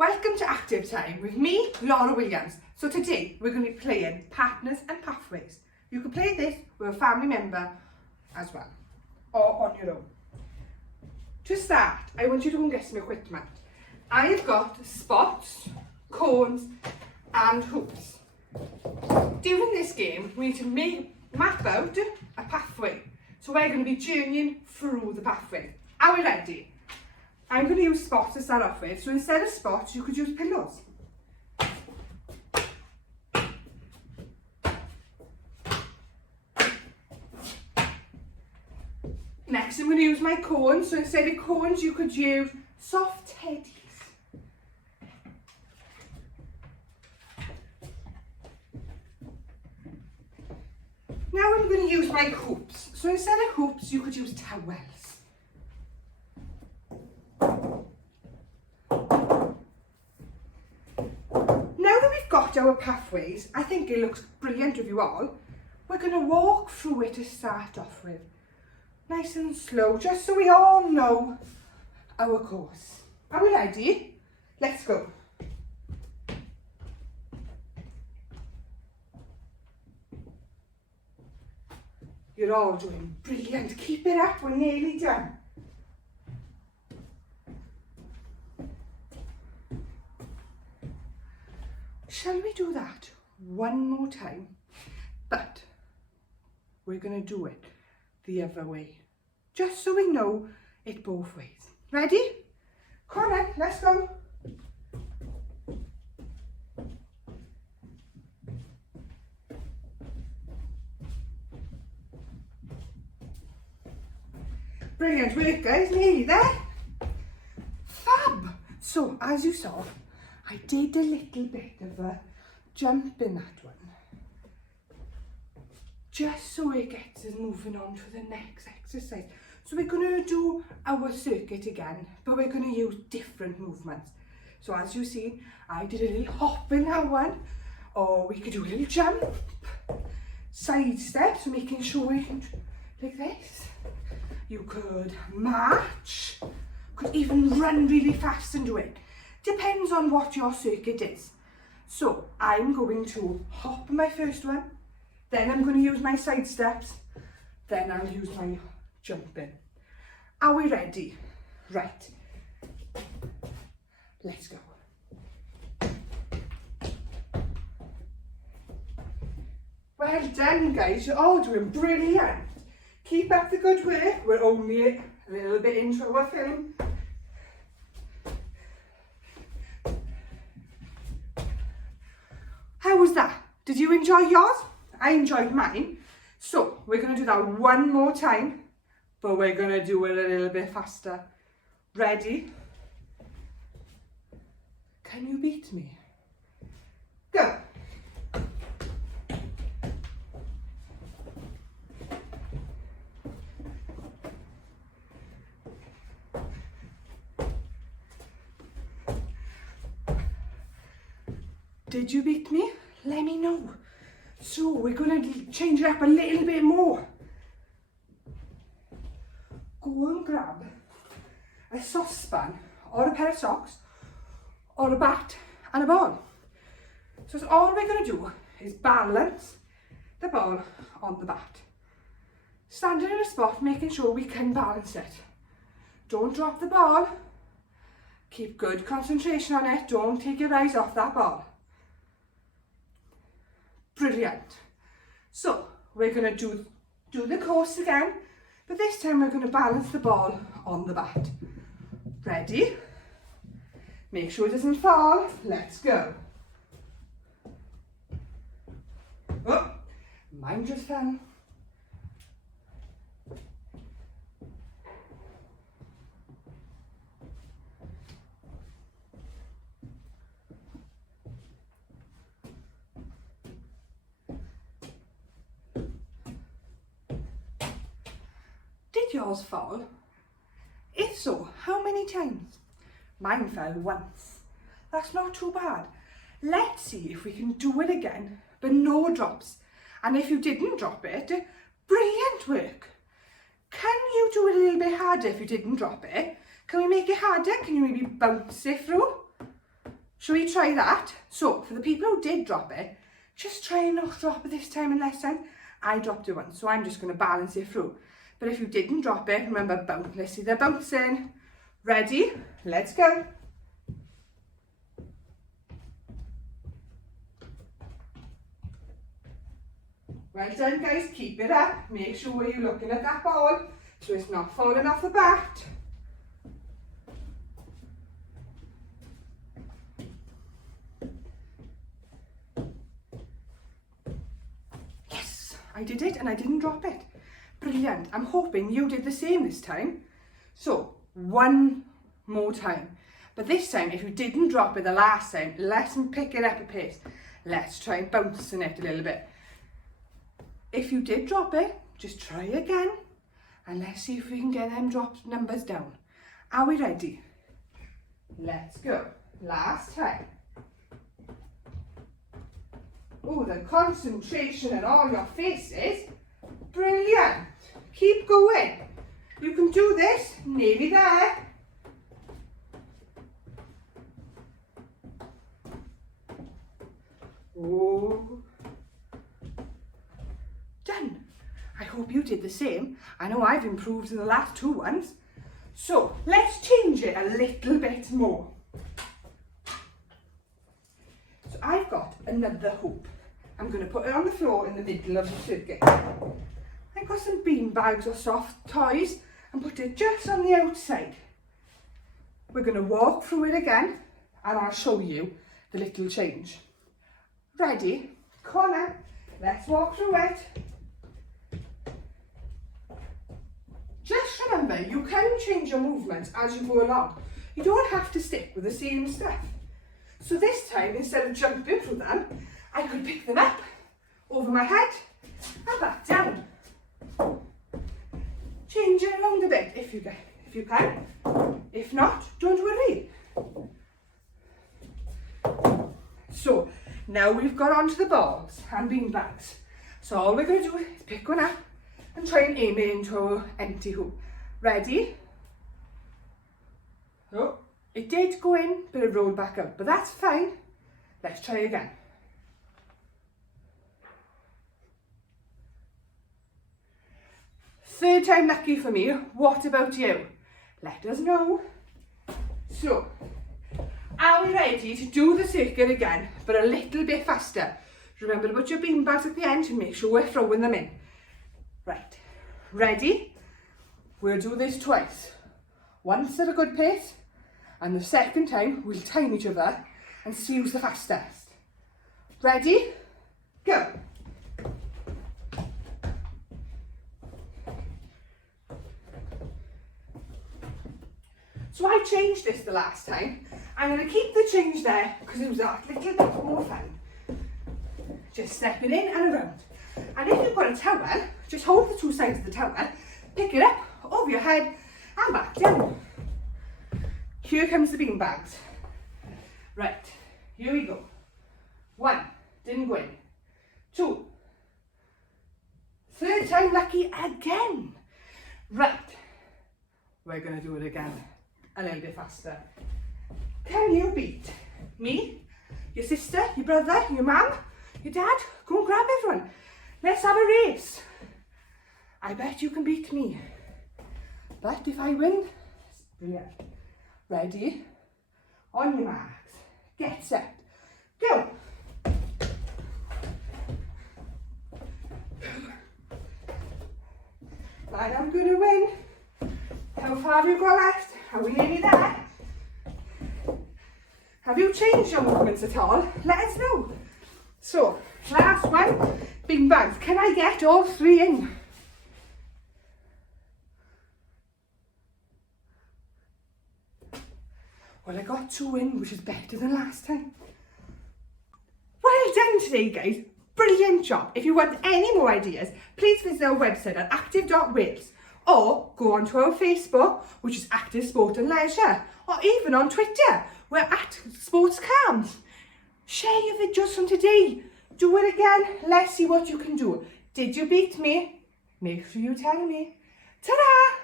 Welcome to Active Time with me, Laura Williams. So today we're going to be playing Partners and Pathways. You can play this with a family member as well, or on your own. To start, I want you to go and get some equipment. I've got spots, cones and hoops. During this game, we need to map out a pathway. So we're going to be journeying through the pathway. Are we ready? I'm going to use spots to start off with. So instead of spots, you could use pillows. Next, I'm going to use my cones. So instead of cones, you could use soft teddies. Now I'm going to use my hoops. So instead of hoops, you could use towels. Now that we've got our pathways, I think it looks brilliant with you all. We're going to walk through it to start off with. Nice and slow, just so we all know our course. Are we ready? Let's go. You're all doing brilliant. Keep it up, we're nearly done. Shall we do that one more time? But we're going to do it the other way, just so we know it both ways. Ready? Come on then, let's go. Brilliant work, guys, nearly there. Fab! So, as you saw, I did a little bit of a jump in that one, just so it gets us moving on to the next exercise. So we're going to do our circuit again, but we're going to use different movements. So as you see, I did a little hop in that one, or we could do a little jump, side steps, making sure we can, like this. You could march, could even run really fast and do it. Depends on what your circuit is. So I'm going to hop my first one, then I'm going to use my side steps, then I'll use my jumping. Are we ready? Right. Let's go. Well done, guys. You're all doing brilliant. Keep up the good work. We're only a little bit into our film. How was that? Did you enjoy yours? I enjoyed mine. So we're going to do that one more time, but we're going to do it a little bit faster. Ready? Can you beat me? Go. Did you beat me? Let me know. So we're going to change it up a little bit more. Go and grab a saucepan or a pair of socks or a bat and a ball. So all we're going to do is balance the ball on the bat. Standing in a spot, making sure we can balance it. Don't drop the ball. Keep good concentration on it. Don't take your eyes off that ball. Brilliant. So we're going to do the course again, but this time we're going to balance the ball on the bat. Ready? Make sure it doesn't fall. Let's go. Oh, mine just fell. Did yours fall? If so, how many times? Mine fell once. That's not too bad. Let's see if we can do it again, but no drops. And if you didn't drop it, brilliant work. Can you do it a little bit harder if you didn't drop it? Can we make it harder? Can you maybe bounce it through? Shall we try that? So for the people who did drop it, just try and not drop it this time and last time. I dropped it once, so I'm just going to balance it through. But if you didn't drop it, remember, bounce. Let's see, they're bouncing. Ready? Let's go. Well done, guys. Keep it up. Make sure you're looking at that ball so it's not falling off the bat. Yes, I did it and I didn't drop it. Brilliant. I'm hoping you did the same this time. So, one more time. But this time, if you didn't drop it the last time, let's pick it up a pace. Let's try and bounce in it a little bit. If you did drop it, just try again. And let's see if we can get them dropped numbers down. Are we ready? Let's go. Last time. Oh, the concentration in all your faces. Brilliant. Keep going. You can do this. Nearly there. Oh. Done. I hope you did the same. I know I've improved in the last two ones. So let's change it a little bit more. So I've got another hoop. I'm going to put it on the floor in the middle of the circuit. I've got some bean bags or soft toys and put it just on the outside. We're going to walk through it again and I'll show you the little change. Ready? Come on, let's walk through it. Just remember, you can change your movements as you go along. You don't have to stick with the same stuff. So this time, instead of jumping through them, I could pick them up over my head and back down. Change it around a bit if you can. If not, don't worry. So now we've got onto the balls and bean bags. So all we're going to do is pick one up and try and aim it into our empty hoop. Ready? Oh, it did go in, but it rolled back out, but that's fine. Let's try again. Third time lucky for me. What about you? Let us know. So, are we ready to do the circuit again, but a little bit faster? Remember to put your bean bags at the end and make sure we're throwing them in. Right, ready? We'll do this twice. Once at a good pace, and the second time we'll time each other and see who's the fastest. Ready? Go. So I changed this the last time. I'm going to keep the change there because it was a little bit more fun. Just stepping in and around. And if you've got a towel, just hold the two sides of the towel, pick it up over your head and back down. Here comes the bean bags. Right, here we go. 1, didn't go in. 2, third time lucky again. Right, we're going to do it again. A little bit faster. Can you beat me, your sister, your brother, your mum, your dad? Go and grab everyone. Let's have a race. I bet you can beat me. But if I win, it's brilliant. Ready? On your marks. Get set. Go. Right, I'm going to win. How far have you got left? Are we nearly there? Have you changed your movements at all? Let us know. So, last one, bean bags. Can I get all 3 in? Well, I got 2 in, which is better than last time. Well done today, guys. Brilliant job. If you want any more ideas, please visit our website at active.wales or go onto our Facebook, which is Active Sport and Leisure, or even on Twitter, we're at SportsCams. Share your videos from today. Do it again. Let's see what you can do. Did you beat me? Make sure you tell me. Ta-da!